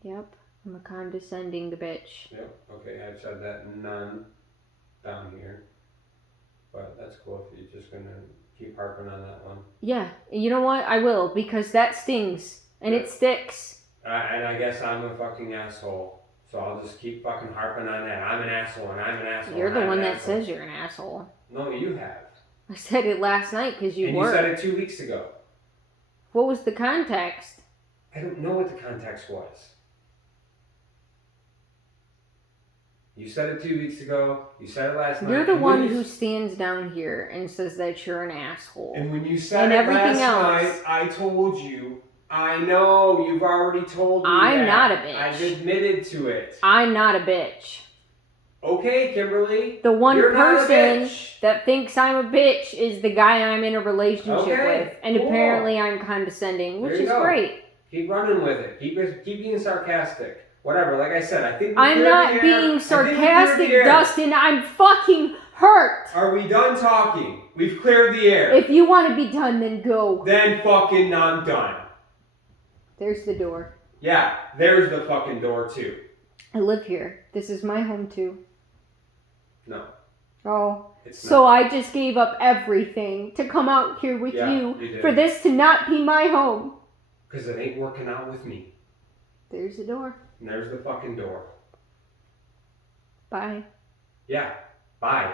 Yep. I'm a condescending bitch. Yep. Okay, I've said that none down here. But that's cool if you're just going to keep harping on that one. Yeah. You know what? I will, because that stings. And it sticks. And I guess I'm a fucking asshole. So I'll just keep fucking harping on that. I'm an asshole and I'm an asshole. You're the one that says you're an asshole. No, you have. I said it last night because you were. And you said it 2 weeks ago. What was the context? I don't know what the context was. You said it 2 weeks ago. You said it last night. You're the one who stands down here and says that you're an asshole. And when you said it last night, I told you, I know you've already told me I'm not a bitch. I've admitted to it. I'm not a bitch. Okay, Kimberly. The one you're person that thinks I'm a bitch is the guy I'm in a relationship with. And cool. Apparently I'm condescending, which is great. Keep running with it. Keep being sarcastic. Whatever, like I said, I think I'm not being sarcastic, Dustin. I'm fucking hurt. Are we done talking? We've cleared the air. If you want to be done, then go. Then fucking I'm done. There's the door. Yeah, there's the fucking door too. I live here. This is my home too. No. Oh. It's so not. I just gave up everything to come out here with you for this to not be my home. Because it ain't working out with me. There's the door. And there's the fucking door. Bye. Yeah, bye.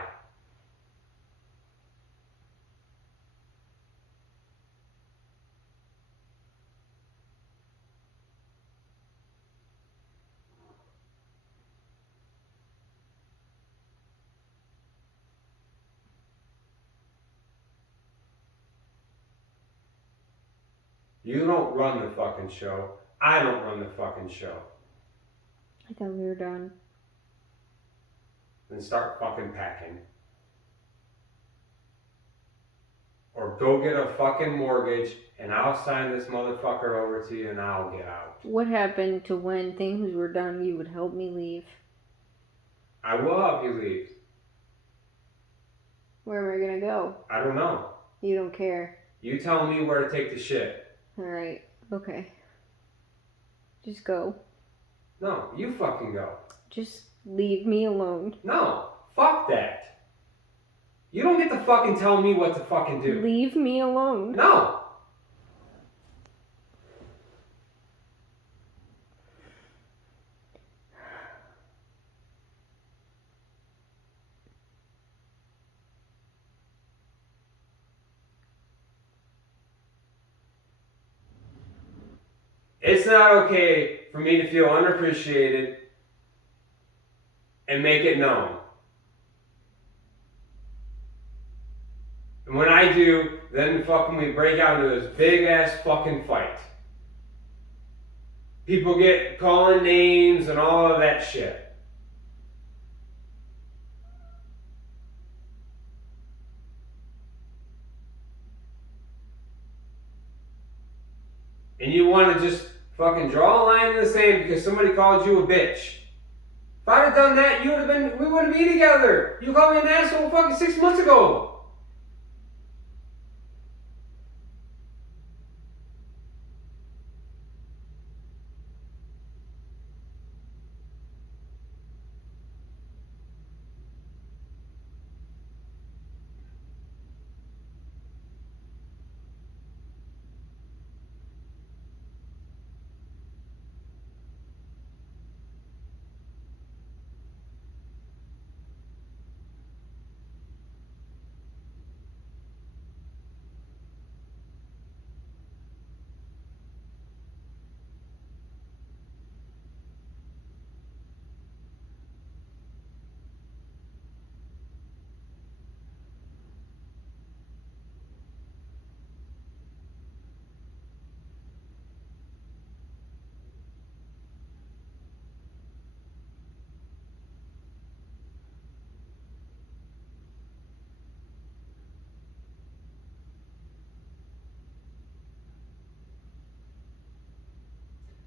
You don't run the fucking show. I don't run the fucking show. I thought we were done. Then start fucking packing. Or go get a fucking mortgage and I'll sign this motherfucker over to you and I'll get out. What happened to when things were done, you would help me leave? I will help you leave. Where am I gonna go? I don't know. You don't care. You tell me where to take the shit. Alright, okay. Just go. No, you fucking go. Just leave me alone. No, fuck that. You don't get to fucking tell me what to fucking do. Leave me alone. No. It's not okay for me to feel unappreciated and make it known. And when I do, then fucking we break out into this big ass fucking fight. People get calling names and all of that shit. And you want to just fucking draw a line in the sand because somebody called you a bitch. If I'd have done that, we wouldn't be together. You called me an asshole fucking 6 months ago.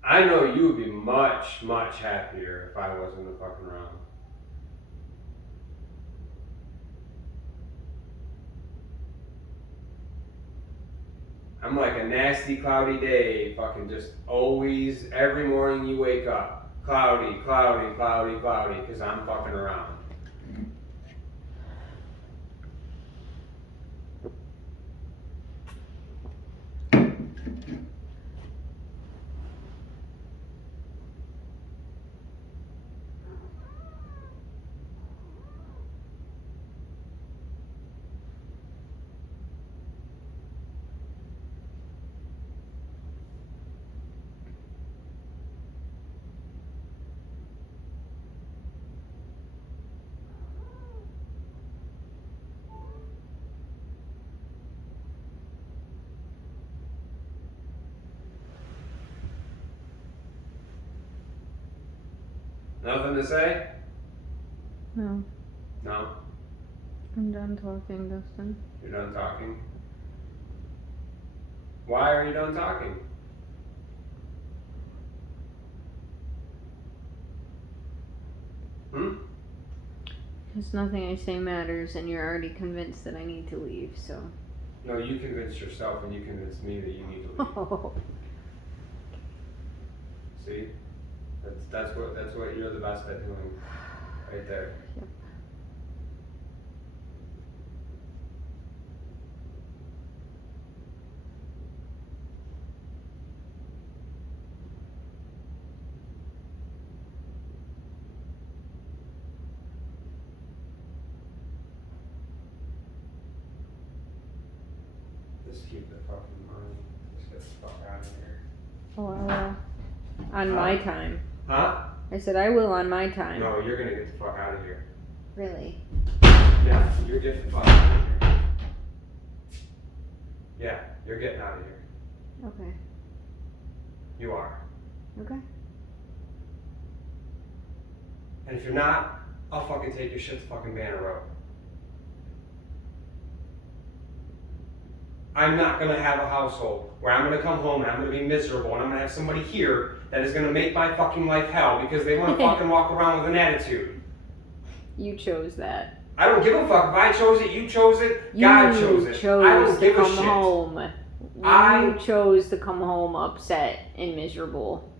I know you would be much, much happier if I wasn't fucking around. I'm like a nasty, cloudy day, fucking just always, every morning you wake up, cloudy, cloudy, cloudy, cloudy, because I'm fucking around. Nothing to say? No. No? I'm done talking, Dustin. You're done talking? Why are you done talking? Because nothing I say matters, and you're already convinced that I need to leave, so. No, you convinced yourself and you convinced me that you need to leave. Oh. See? That's what you're the best at doing. Right there. Yep. Just keep the fucking money. Just get the fuck out of here. Oh, I will. On my time. Huh? I said I will on my time. No, you're gonna get the fuck out of here. Really? Yeah, you're getting the fuck out of here. Yeah, you're getting out of here. Okay. You are. Okay. And if you're not, I'll fucking take your shit to fucking Banner Road. I'm not gonna have a household where I'm gonna come home and I'm gonna be miserable and I'm gonna have somebody here that is gonna make my fucking life hell because they wanna fucking walk around with an attitude. You chose that. I don't give a fuck. If I chose it, you chose it, God chose it. I don't give a shit. Home. You chose to come home upset and miserable.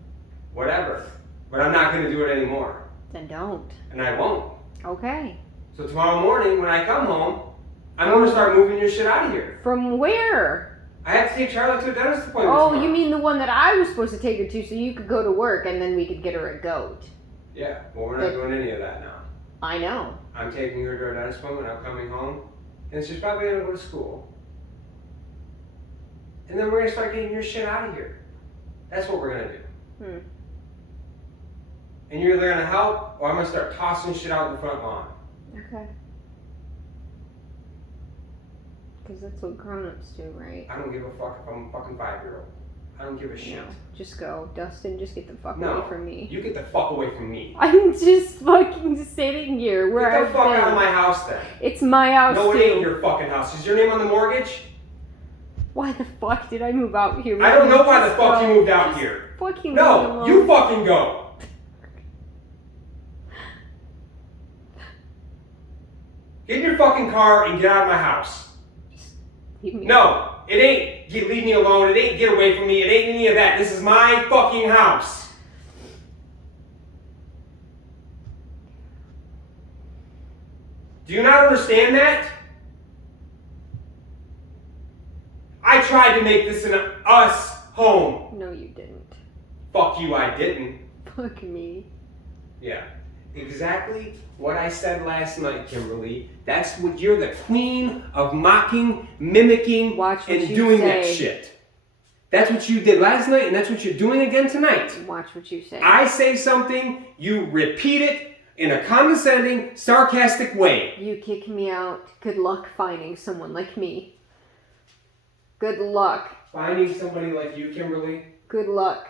Whatever. But I'm not gonna do it anymore. Then don't. And I won't. Okay. So tomorrow morning when I come home, I'm gonna start moving your shit out of here. From where? I have to take Charlotte to a dentist appointment. Oh, tomorrow. you mean the one that I was supposed to take her to so you could go to work and then we could get her a goat? Yeah, well we're not doing any of that now. I know. I'm taking her to a dentist appointment, I'm coming home, and she's probably gonna go to school. And then we're gonna start getting your shit out of here. That's what we're gonna do. Hmm. And you're either gonna help, or I'm gonna start tossing shit out in the front lawn. Okay. Because that's what grown-ups do, right? I don't give a fuck if I'm a fucking 5-year-old. I don't give a shit. No. Just go. Dustin, just get the fuck No, away from me. you get the fuck away from me. I'm just fucking sitting here where Get the I've fuck been. out of my house then. It's my house No, too. it ain't your fucking house. Is your name on the mortgage? Why the fuck did I move out here? I don't know why the fuck Just you moved out Just here. Fucking leave me No, alone. you fucking go. Get in your fucking car and get out of my house. Leave me alone. No, it ain't leave me alone. It ain't get away from me. It ain't any of that. This is my fucking house. Do you not understand that? I tried to make this an us home. No, you didn't. Fuck you, I didn't. Fuck me. Yeah. Exactly what I said last night, Kimberly. That's what you're the queen of mocking, mimicking, Watch what and you doing say. that shit. That's what you did last night, and that's what you're doing again tonight. Watch what you say. I say something, you repeat it in a condescending, sarcastic way. You kick me out. Good luck finding someone like me. Good luck. Finding somebody like you, Kimberly. Good luck.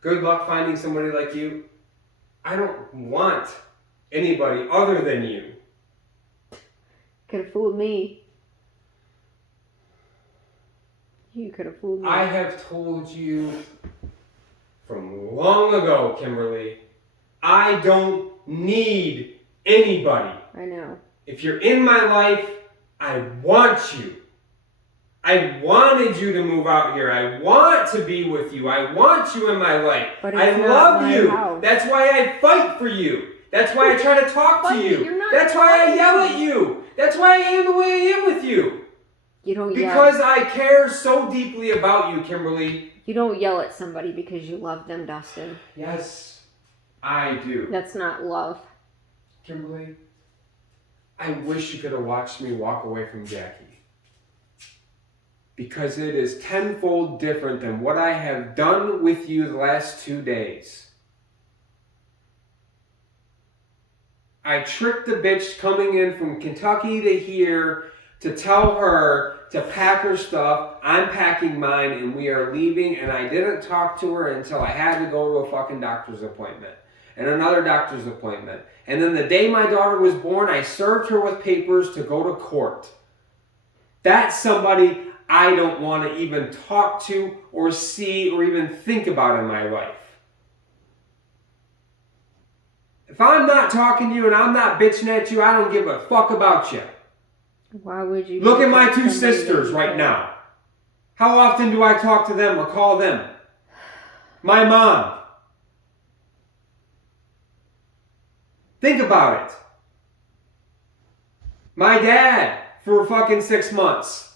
Good luck finding somebody like you. I don't want anybody other than you. Could have fooled me. You could have fooled me. I have told you from long ago, Kimberly, I don't need anybody. I know. If you're in my life, I want you. I wanted you to move out here. I want to be with you. I want you in my life. But it's I not love my you. house. That's why I fight for you. That's why I try to talk to But you. you're not That's why I fighting. yell at you. That's why I am the way I am with you. You don't yell. Because I care so deeply about you, Kimberly. You don't yell at somebody because you love them, Dustin. Yes, I do. That's not love. Kimberly, I wish you could have watched me walk away from Jackie. Because it is tenfold different than what I have done with you the last 2 days. I tricked the bitch coming in from Kentucky to here to tell her to pack her stuff. I'm packing mine and we are leaving, and I didn't talk to her until I had to go to a fucking doctor's appointment and another doctor's appointment. And then the day my daughter was born, I served her with papers to go to court. That's somebody I don't want to even talk to or see or even think about in my life. If I'm not talking to you and I'm not bitching at you, I don't give a fuck about you. Why would you? Look at my two somebody sisters that you right care? now. How often do I talk to them or call them? My mom. Think about it. My dad for fucking 6 months.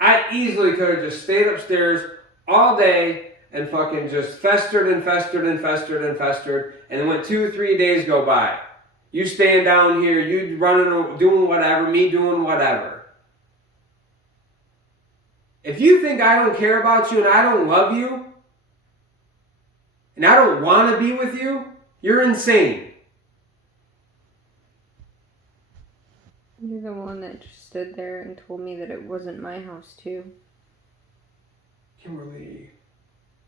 I easily could have just stayed upstairs all day and fucking just festered and festered and festered and festered, and then when 2 or 3 days go by, you staying down here, you running, doing whatever, me doing whatever. If you think I don't care about you and I don't love you, and I don't want to be with you, you're insane. You're the one that just stood there and told me that it wasn't my house, too. Kimberly,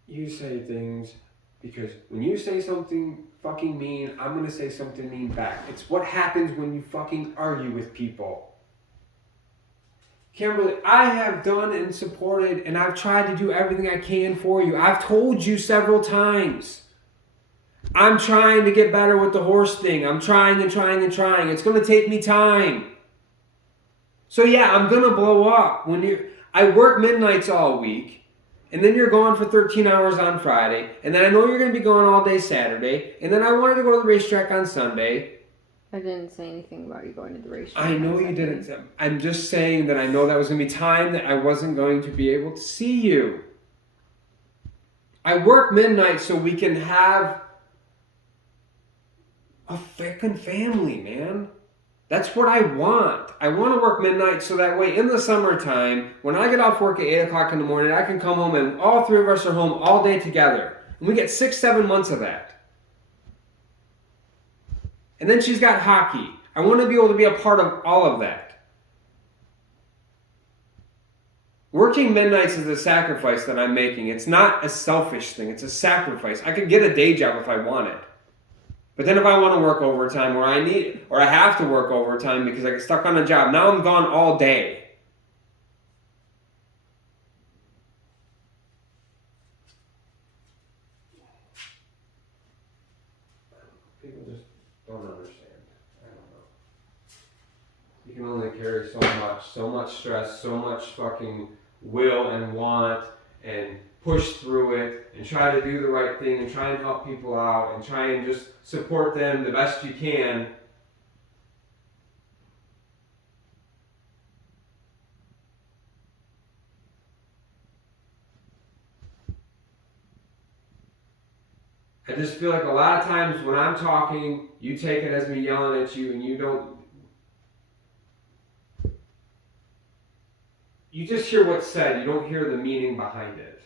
you say things because when you say something fucking mean, I'm going to say something mean back. It's what happens when you fucking argue with people. Kimberly, I have done and supported and I've tried to do everything I can for you. I've told you several times. I'm trying to get better with the horse thing. I'm trying and trying and trying. It's going to take me time. So yeah, I'm going to blow up. I work midnights all week, and then you're gone for 13 hours on Friday, and then I know you're going to be gone all day Saturday, and then I wanted to go to the racetrack on Sunday. I didn't say anything about you going to the racetrack. I know you didn't. I'm just saying that I know that was going to be time that I wasn't going to be able to see you. I work midnight so we can have a fucking family, man. That's what I want. I want to work midnight so that way in the summertime, when I get off work at 8 o'clock in the morning, I can come home and all three of us are home all day together. And we get 6-7 months of that. And then she's got hockey. I want to be able to be a part of all of that. Working midnights is a sacrifice that I'm making. It's not a selfish thing. It's a sacrifice. I could get a day job if I wanted. But then if I want to work overtime or I have to work overtime because I get stuck on a job, now I'm gone all day. People just don't understand. I don't know. You can only carry so much stress, so much fucking will and want and push through it and try to do the right thing and try and help people out and try and just support them the best you can. I just feel like a lot of times when I'm talking, you take it as me yelling at you and you just hear what's said, you don't hear the meaning behind it.